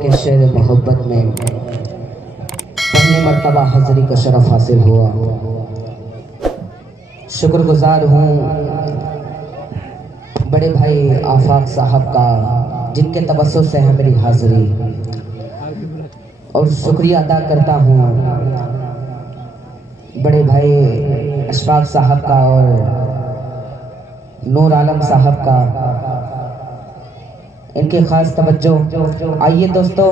आपके शेर मोहब्बत में पहली मर्तबा हाज़िरी का शरफ हासिल हुआ। शुक्रगुजार हूँ बड़े भाई आफाक साहब का, जिनके तवज्जो से है मेरी हाज़िरी, और शुक्रिया अदा करता हूँ बड़े भाई अशफाक साहब का और नूर आलम साहब का, इनके खास तवज्जो। आइए दोस्तों,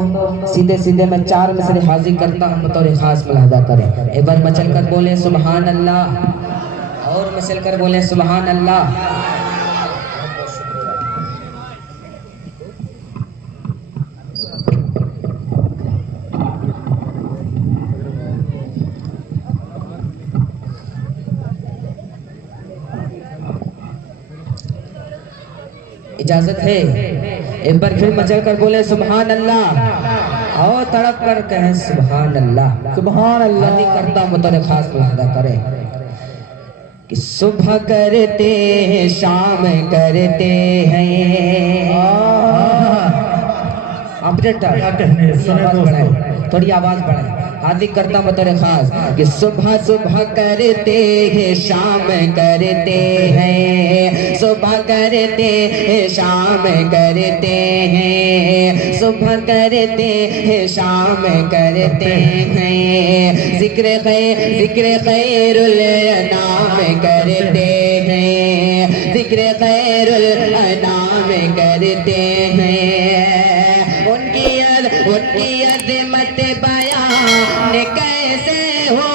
सीधे सीधे मैं 4 मिसरे हाजिर करता हूँ बतौर खास मुलाहदा करें। एक बार मचल कर बोले सुबहान अल्लाह, और मचल कर बोले सुबहान अल्लाह। इजाजत है, एक बार फिर मचल कर बोले सुबहान अल्लाह, और तड़प कर कहें सुबहान अल्लाह। सुबहान अल्लाह करता बतौर खास मुलाहदा करे कि सुबह करते हैं शाम करते हैं। थोड़ी आवाज बढ़ाए, हार्दिक करता बतौर खास कि सुबह सुबह करते हैं शाम करते हैं, सुबह करते हैं शाम करते हैं, सुबह करते हैं शाम करते हैं, जिक्र खैरुल अनाम करते हैं, जिक्र खैरुल अनाम करते हैं। उनकी अज़मत बयान कैसे हो,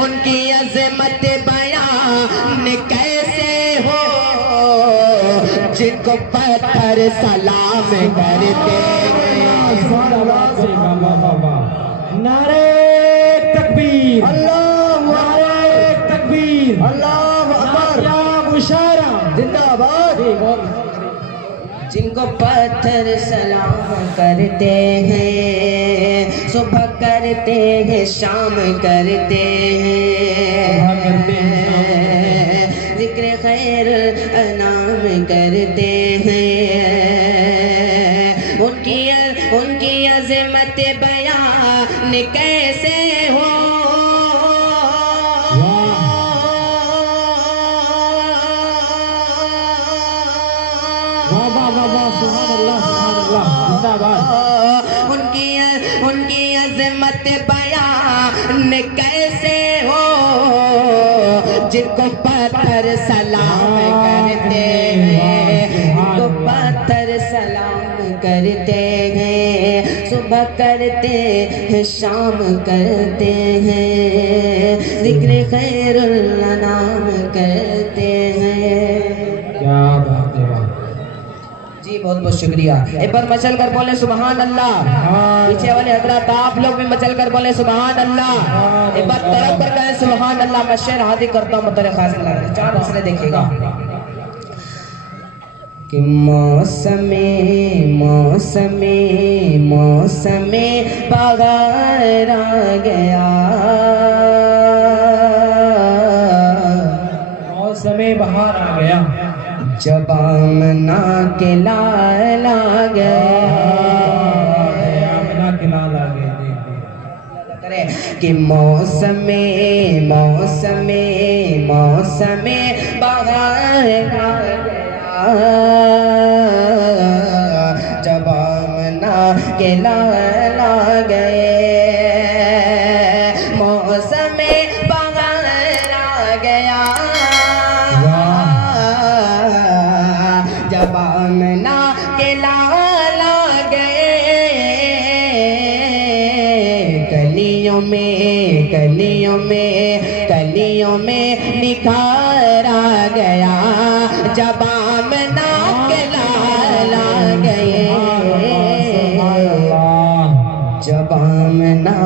उनकी अज़मत बयान कैसे हो, जिनको पत्थर सलाम करते हैं। नारे तकबीर, नारे तकबीर, अल्लाहु अकबर, या मुशारा जिंदाबाद। जिनको पत्थर सलाम करते हैं, सुबह करते हैं शाम करते हैं, जिक्र खैरुल अनाम करते हैं। उनकी अज़मत बयान कैसे हो, उनकी अज़मत बयान कैसे हो, जिनको पत्थर सलाम करते हैं, जिनको पत्थर सलाम करते हैं, सुबह करते हैं शाम करते हैं, जिक्र खैरुल अनाम करते हैं। क्या बात है, जी बहुत बहुत शुक्रिया। एक बार मचल कर बोले सुबहान अल्लाह। पीछे वाले हजरात आप लोग भी मचल कर बोले सुबहान अल्लाह। एक बार तरफ कर कहें सुबहान अल्लाह। मैं शेर हाजिर करता हूँ बतौर खास मुलाहदा। 4 मसले देखिएगा कि मौसमे बहार आ गया, मौसमे बहार आ गया, जब आमना के लाल आ गया, आमना के लाल आ गए। कि मौसमे बहार आ गया, जब आमना के लाल आ गए, मौसमे बहार आ गया, जब आमना के लाल आ गए, कलियों में निखार आ गया, जब आमना के लाल आ गए, जब आमना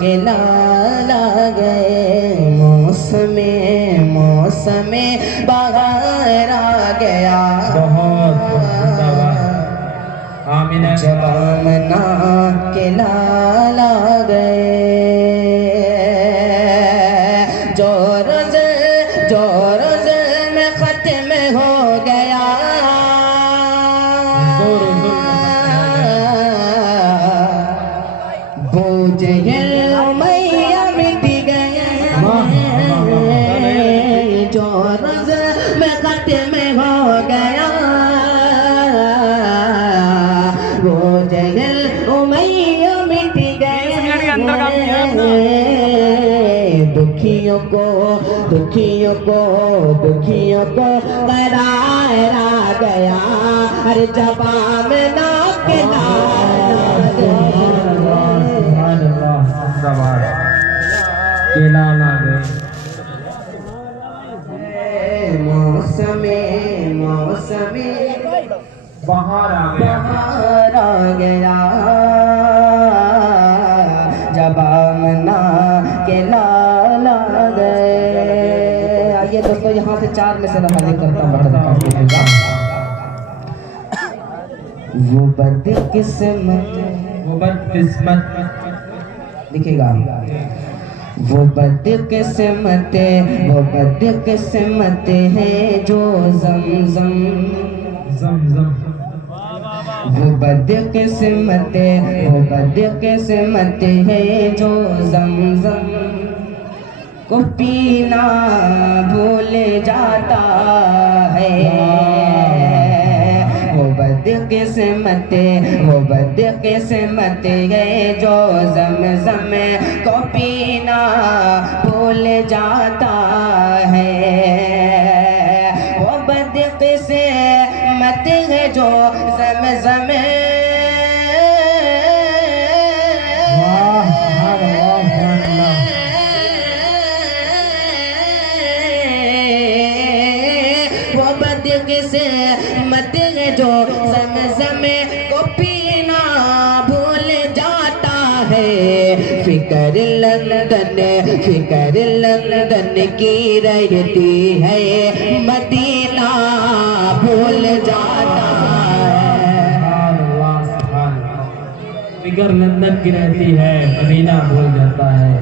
के लाल आ गए, मौसमे बहार आ गया, जब आमना के लाल आ गए। दुखियों को दुखियों को दुखियों को करारा गया हर जबान ना के मौसमे मौसमे बाहर आ गया बाहर आ गया जबामना के लाला गए। आइए दोस्तों यहाँ से 4 में से रवानी करता हूँ। वो बदकिस्मत वो बदकिस्मत दिखेगा वो बदकिस्मत है जो ज़मज़म ज़मज़म वो बदकिस्मत है जो ज़मज़म को पीना भूल जाता है। वो बदकिस्मत है जो ज़मज़म को पीना भूल जाता है। वो बदकिस्मत है जो ज़मज़म वो बदकिस्मत है जो ज़मज़म को पीना भूल जाता है। फिक्र लंदन की रहती है मदीना भूल जाता है। फिक्र लंदन की रहती है मदीना भूल जाता है।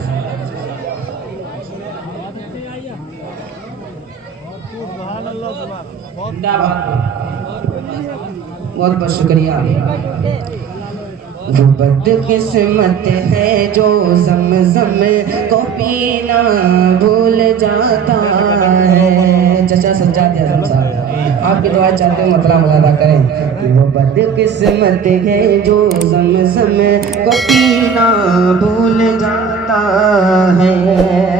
बहुत बहुत शुक्रिया। वो बदकिस्मत है जो ज़मज़म को पीना भूल जाता है। चचा सज्जाद आज़म साहब आपकी दुआ चाहते हो मतलब अदा करें कि वो बदकिस्मत है जो ज़मज़म को पीना भूल जाता है।